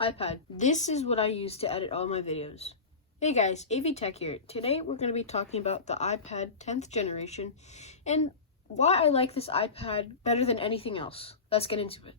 iPad. This is what I use to edit all my videos. Hey guys, AV Tech here. Today we're going to be talking about the iPad 10th generation and why I like this iPad better than anything else. Let's get into it.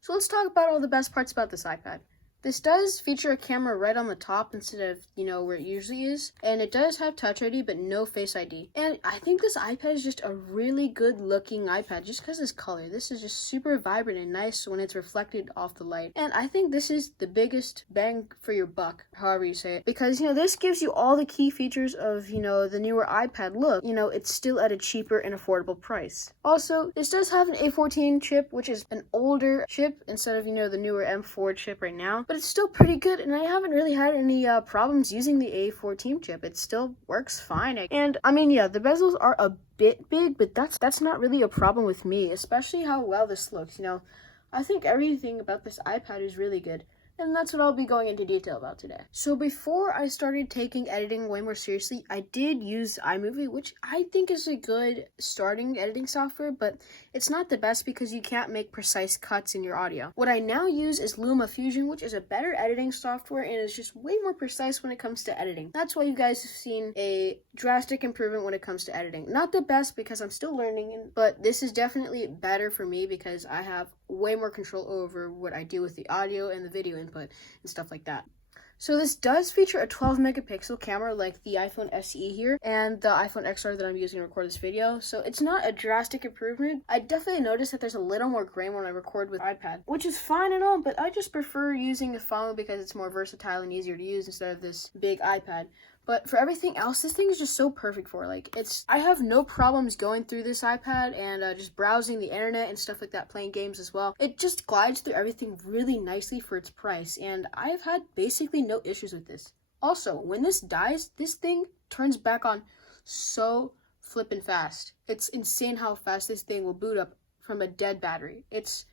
So let's talk about all the best parts about this iPad. This does feature a camera right on the top instead of, where it usually is. And it does have Touch ID, but no Face ID. And I think this iPad is just a really good looking iPad just because of this color. This is just super vibrant and nice when it's reflected off the light. And I think this is the biggest bang for your buck, however you say it. Because, this gives you all the key features of, the newer iPad look. It's still at a cheaper and affordable price. Also, this does have an A14 chip, which is an older chip instead of, the newer M4 chip right now. But it's still pretty good, and I haven't really had any problems using the A14 chip. It still works fine. And the bezels are a bit big, but that's not really a problem with me, especially how well this looks. I think everything about this iPad is really good. And that's what I'll be going into detail about today. So before I started taking editing way more seriously, I did use iMovie, which I think is a good starting editing software, but it's not the best because you can't make precise cuts in your audio. What I now use is LumaFusion, which is a better editing software and is just way more precise when it comes to editing. That's why you guys have seen a drastic improvement when it comes to editing. Not the best because I'm still learning, but this is definitely better for me because I have way more control over what I do with the audio and the video input and stuff like that. So this does feature a 12 megapixel camera like the iPhone SE here and the iPhone XR that I'm using to record this video. So it's not a drastic improvement. I definitely noticed that there's a little more grain when I record with iPad, which is fine and all, but I just prefer using a phone because it's more versatile and easier to use instead of this big iPad. But for everything else, this thing is just so perfect for I have no problems going through this iPad and just browsing the internet and stuff like that, playing games as well. It just glides through everything really nicely for its price, and I've had basically no issues with this. Also, when this dies, this thing turns back on so flippin' fast. It's insane how fast this thing will boot up from a dead battery. It's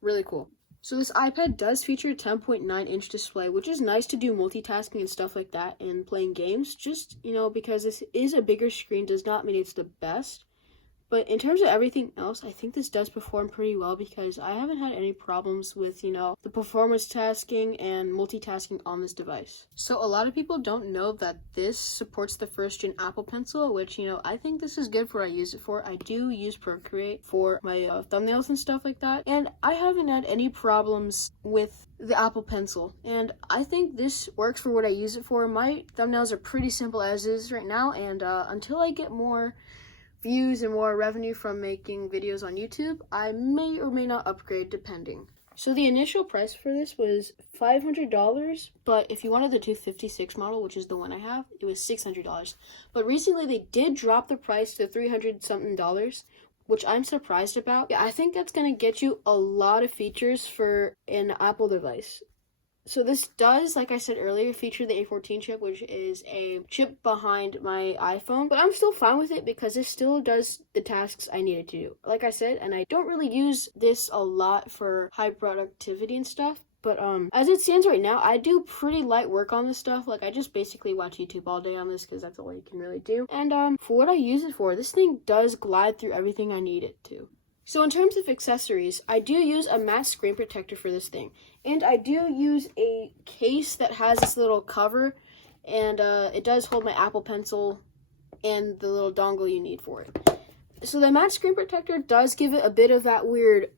really cool. So this iPad does feature a 10.9-inch display, which is nice to do multitasking and stuff like that and playing games. Just, because this is a bigger screen does not mean it's the best. But in terms of everything else, I think this does perform pretty well because I haven't had any problems with, the performance tasking and multitasking on this device. So a lot of people don't know that this supports the first-gen Apple Pencil, which, I think this is good for what I use it for. I do use Procreate for my thumbnails and stuff like that, and I haven't had any problems with the Apple Pencil, and I think this works for what I use it for. My thumbnails are pretty simple as is right now, and until I get more views and more revenue from making videos on YouTube, I may or may not upgrade depending. So the initial price for this was $500, but if you wanted the 256 model, which is the one I have, it was $600. But recently they did drop the price to $300-something, which I'm surprised about. Yeah, I think that's going to get you a lot of features for an Apple device. So this does, like I said earlier, feature the A14 chip, which is a chip behind my iPhone. But I'm still fine with it because it still does the tasks I need it to do. Like I said, and I don't really use this a lot for high productivity and stuff. But as it stands right now, I do pretty light work on this stuff. I just basically watch YouTube all day on this because that's all you can really do. And for what I use it for, this thing does glide through everything I need it to. So in terms of accessories, I do use a matte screen protector for this thing. And I do use a case that has this little cover, and it does hold my Apple Pencil and the little dongle you need for it. So the matte screen protector does give it a bit of that weird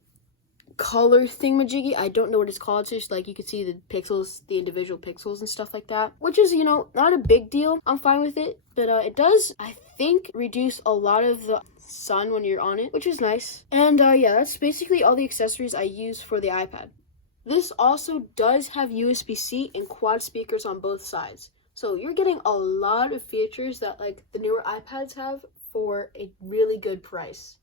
color thingamajiggy. I don't know what it's called. It's just you can see the pixels, the individual pixels and stuff like that, which is, not a big deal. I'm fine with it, but it does, I think, reduce a lot of the sun when you're on it, which is nice. And yeah, that's basically all the accessories I use for the iPad. This also does have USB-C and quad speakers on both sides. So you're getting a lot of features that the newer iPads have for a really good price.